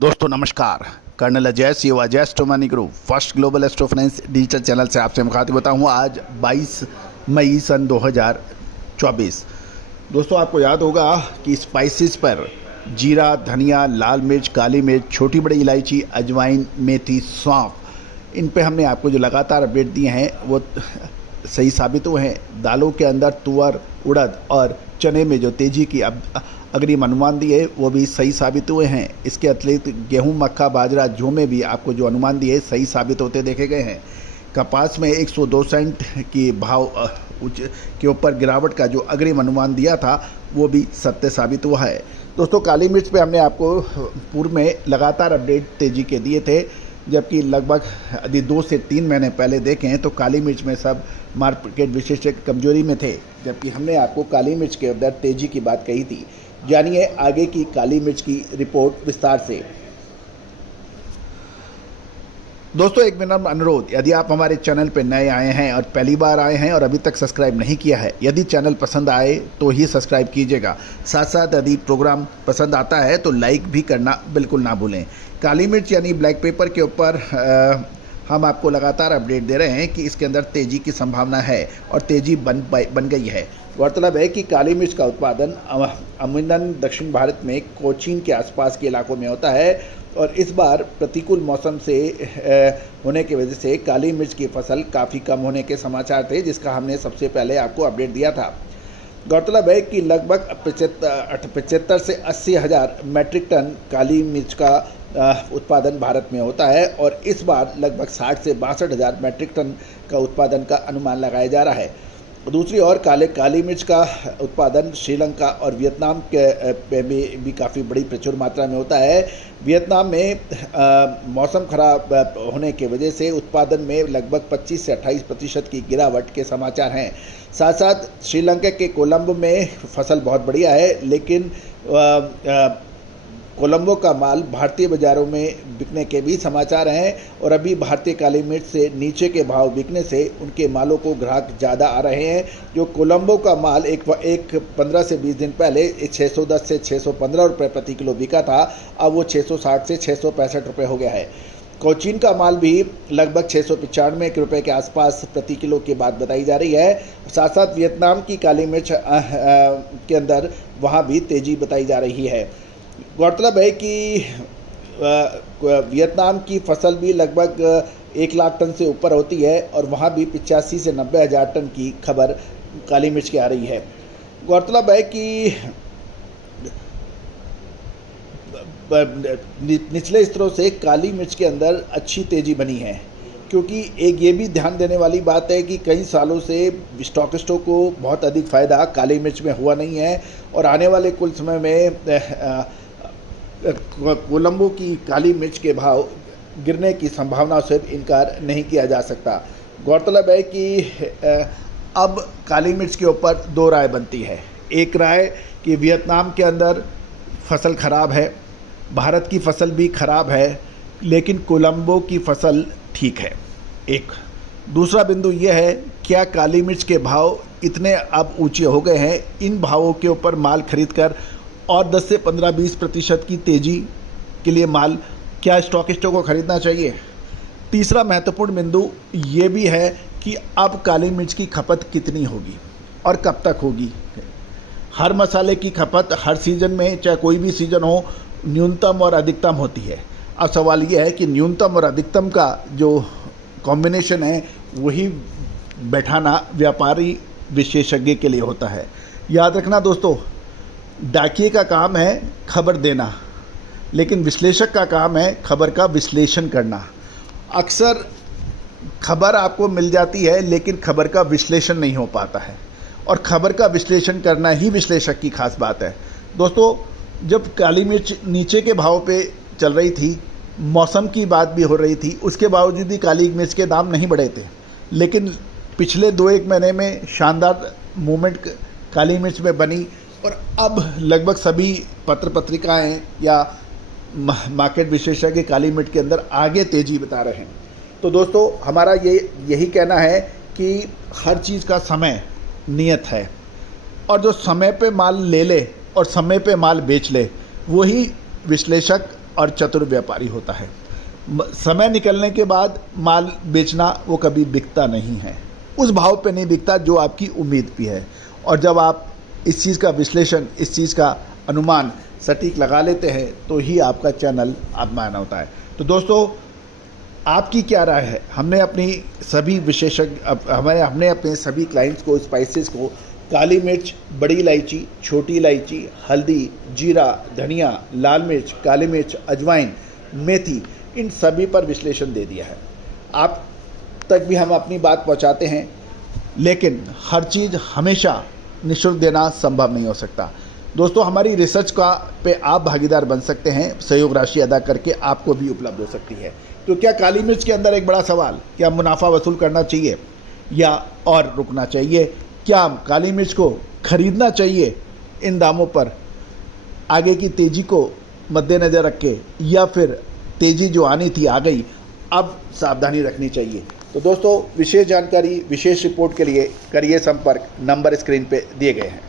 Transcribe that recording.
दोस्तों नमस्कार। कर्नल अजय सेवा Ajay Astromoney group first global astro finance digital channel से आपसे मुखातिब होता हूँ। आज 22 मई सन 2024। दोस्तों आपको याद होगा कि स्पाइसेस पर जीरा, धनिया, लाल मिर्च, काली मिर्च, छोटी बड़ी इलायची, अजवाइन, मेथी, सौंफ, इन पे हमने आपको जो लगातार अपडेट दिए हैं वो सही साबित हुए हैं। दालों के अंदर तुअर, उड़द और चने में जो तेजी की अग्रिम अनुमान दिए वो भी सही साबित हुए हैं। इसके अतिरिक्त गेहूं, मक्का, बाजरा, जौ में भी आपको जो अनुमान दिए सही साबित होते देखे गए हैं। कपास में 102 सेंट की भाव के ऊपर गिरावट का जो अग्रिम अनुमान दिया था वो भी सत्य साबित हुआ है। दोस्तों काली मिर्च पे हमने आपको पूर्व में लगातार अपडेट तेजी के दिए थे, जबकि लगभग यदि 2 से 3 महीने पहले देखें तो काली मिर्च में सब मार्केट विशेषज्ञ कमजोरी में थे, जबकि हमने आपको काली मिर्च के अंदर तेजी की बात कही थी। जानिए आगे की काली मिर्च की रिपोर्ट विस्तार से। दोस्तों एक विनम्र अनुरोध, यदि आप हमारे चैनल पर नए आए हैं और पहली बार आए हैं और अभी तक सब्सक्राइब नहीं किया है, यदि चैनल पसंद आए तो ही सब्सक्राइब कीजिएगा। साथ साथ यदि प्रोग्राम पसंद आता है तो लाइक भी करना बिल्कुल ना भूलें। काली मिर्च यानी ब्लैक पेपर के ऊपर हम आपको लगातार अपडेट दे रहे हैं कि इसके अंदर तेज़ी की संभावना है और तेज़ी बन गई है। गौरतलब है कि काली मिर्च का उत्पादन अमुनन दक्षिण भारत में कोचीन के आसपास के इलाकों में होता है और इस बार प्रतिकूल मौसम से होने की वजह से काली मिर्च की फसल काफ़ी कम होने के समाचार थे, जिसका हमने सबसे पहले आपको अपडेट दिया था। गौरतलब है कि लगभग 75 से 80 हज़ार मैट्रिक टन काली मिर्च का उत्पादन भारत में होता है और इस बार लगभग 60 से 62 हज़ार मैट्रिक टन का उत्पादन का अनुमान लगाया जा रहा है। दूसरी ओर काली मिर्च का उत्पादन श्रीलंका और वियतनाम के में भी काफ़ी बड़ी प्रचुर मात्रा में होता है। वियतनाम में मौसम खराब होने की वजह से उत्पादन में लगभग 25 से 28% की गिरावट के समाचार हैं। साथ साथ श्रीलंका के कोलंबो में फसल बहुत बढ़िया है, लेकिन कोलंबो का माल भारतीय बाज़ारों में बिकने के भी समाचार हैं और अभी भारतीय काली मिर्च से नीचे के भाव बिकने से उनके मालों को ग्राहक ज़्यादा आ रहे हैं। जो कोलंबो का माल एक 15 से 20 दिन पहले 610 से 615 रुपये प्रति किलो बिका था, अब वो 660 से 665 रुपये हो गया है। कोचीन का माल भी लगभग 695 रुपये के आसपास प्रति किलो की बात बताई जा रही है। साथ साथ वियतनाम की काली मिर्च के अंदर वहाँ भी तेज़ी बताई जा रही है। गौरतलब है कि वियतनाम की फसल भी लगभग 1 लाख टन से ऊपर होती है और वहाँ भी 85 से 90 हज़ार टन की खबर काली मिर्च की आ रही है। गौरतलब है कि निचले स्तरों से काली मिर्च के अंदर अच्छी तेज़ी बनी है, क्योंकि एक ये भी ध्यान देने वाली बात है कि कई सालों से स्टॉकिस्टों को बहुत अधिक फ़ायदा काली मिर्च में हुआ नहीं है और आने वाले कुल समय में कोलंबो की काली मिर्च के भाव गिरने की संभावना से इनकार नहीं किया जा सकता। गौरतलब है कि अब काली मिर्च के ऊपर 2 राय बनती है। एक राय कि वियतनाम के अंदर फसल खराब है, भारत की फसल भी खराब है, लेकिन कोलंबो की फसल ठीक है। एक दूसरा बिंदु यह है, क्या काली मिर्च के भाव इतने अब ऊंचे हो गए हैं, इन भावों के ऊपर माल खरीद कर और 10 से 15-20% की तेज़ी के लिए माल क्या स्टॉकिस्टों को खरीदना चाहिए। तीसरा महत्वपूर्ण बिंदु ये भी है कि अब काली मिर्च की खपत कितनी होगी और कब तक होगी। हर मसाले की खपत हर सीज़न में, चाहे कोई भी सीज़न हो, न्यूनतम और अधिकतम होती है। अब सवाल ये है कि न्यूनतम और अधिकतम का जो कॉम्बिनेशन है वही बैठाना व्यापारी विशेषज्ञ के लिए होता है। याद रखना दोस्तों, डाकिये का काम है खबर देना, लेकिन विश्लेषक का काम है खबर का विश्लेषण करना। अक्सर खबर आपको मिल जाती है लेकिन खबर का विश्लेषण नहीं हो पाता है और खबर का विश्लेषण करना ही विश्लेषक की खास बात है। दोस्तों जब काली मिर्च नीचे के भाव पे चल रही थी, मौसम की बात भी हो रही थी, उसके बावजूद भी काली मिर्च के दाम नहीं बढ़े थे, लेकिन पिछले 2-1 महीने में शानदार मूवमेंट काली मिर्च में बनी और अब लगभग सभी पत्र पत्रिकाएं या मार्केट विशेषज्ञ काली मिर्च के अंदर आगे तेज़ी बता रहे हैं। तो दोस्तों हमारा यही कहना है कि हर चीज़ का समय नियत है और जो समय पे माल ले ले और समय पे माल बेच ले, वही विश्लेषक और चतुर व्यापारी होता है। समय निकलने के बाद माल बेचना वो कभी बिकता नहीं है, उस भाव पे नहीं बिकता जो आपकी उम्मीद भी है। और जब आप इस चीज़ का विश्लेषण, इस चीज़ का अनुमान सटीक लगा लेते हैं तो ही आपका चैनल आत्मायन होता है। तो दोस्तों, आपकी क्या राय है? हमने अपनी सभी विशेषज्ञ हमने अपने सभी क्लाइंट्स को स्पाइसेस को काली मिर्च, बड़ी इलायची, छोटी इलायची, हल्दी, जीरा, धनिया, लाल मिर्च, काली मिर्च, अजवाइन, मेथी, इन सभी पर विश्लेषण दे दिया है। आप तक भी हम अपनी बात पहुंचाते हैं, लेकिन हर चीज़ हमेशा निःशुल्क देना संभव नहीं हो सकता। दोस्तों, हमारी रिसर्च का पे आप भागीदार बन सकते हैं, सहयोग राशि अदा करके आपको भी उपलब्ध हो सकती है। तो क्या काली मिर्च के अंदर एक बड़ा सवाल, क्या मुनाफा वसूल करना चाहिए या और रुकना चाहिए? क्या काली मिर्च को खरीदना चाहिए इन दामों पर आगे की तेज़ी को मद्देनज़र रख के, या फिर तेज़ी जो आनी थी आ गई, अब सावधानी रखनी चाहिए? तो दोस्तों, विशेष जानकारी, विशेष रिपोर्ट के लिए करिए संपर्क, नंबर स्क्रीन पे दिए गए हैं।